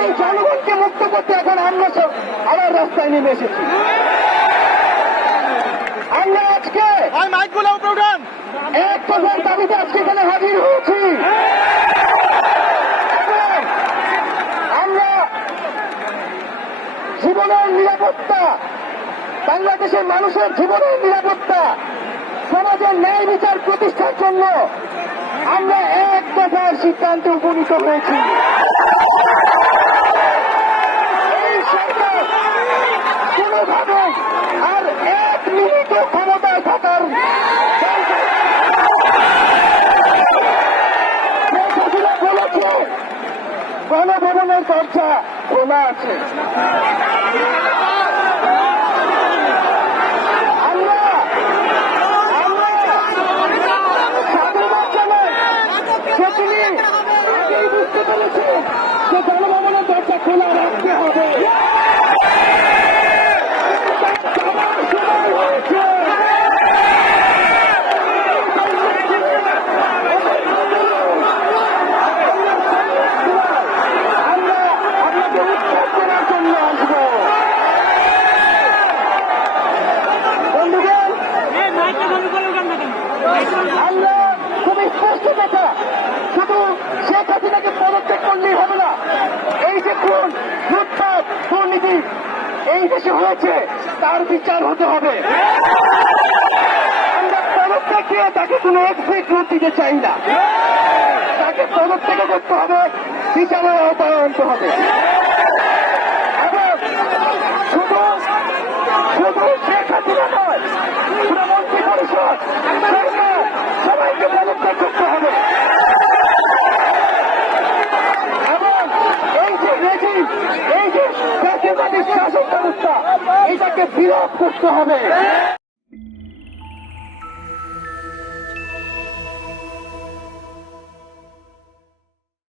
এই জনগণকে মুক্ত করতে এখন আমরা সব আবার রাস্তায় নেমে এসেছি। আমরা আজকে এক দফার দাবিতে আজকে এখানে হাজির হয়েছি। আমরা জীবনের নিরাপত্তা, বাংলাদেশের মানুষের জীবনের নিরাপত্তা, সমাজের ন্যায় বিচার প্রতিষ্ঠার জন্য আমরা এক দফার সিদ্ধান্তে উপনীত হয়েছি। এই সরকার কোনোভাবে আর এক মিনিট ক্ষমতায় থাকার বলেছে গণভবনের দরজা খোলা আছে। বুঝতে পেরেছে যে গণভবনের দরজা খোলা রাখতে হবে। আমরা আপনাকে উৎখাত করার জন্য আসবো। বন্ধুগণ, আমরা খুবই স্পষ্ট কথা, শুধু শেখ হাসিনাকে পদত্যাগ করলেই হবে না। এই যে খুন, লুটপাট, দুর্নীতি এই দেশে হয়েছে তার বিচার হতে হবে। আমরা পদত্যাগ দিয়ে তাকে কোনো এক্সিট রুট দিতে চাই না। তাকে পদত্যাগ করতে হবে, বিচারের আওতায় আনতে হবে। এবং শুধু শেখ হাসিনা নয়, পুরো মন্ত্রী পরিষদ, সরকার সবাইকে পদত্যাগ করতে হবে। এবং এই যে রেজিম, এই যে জাতীয়তাবাদী শাসন ব্যবস্থা, এটাকে বিলোপ করতে হবে।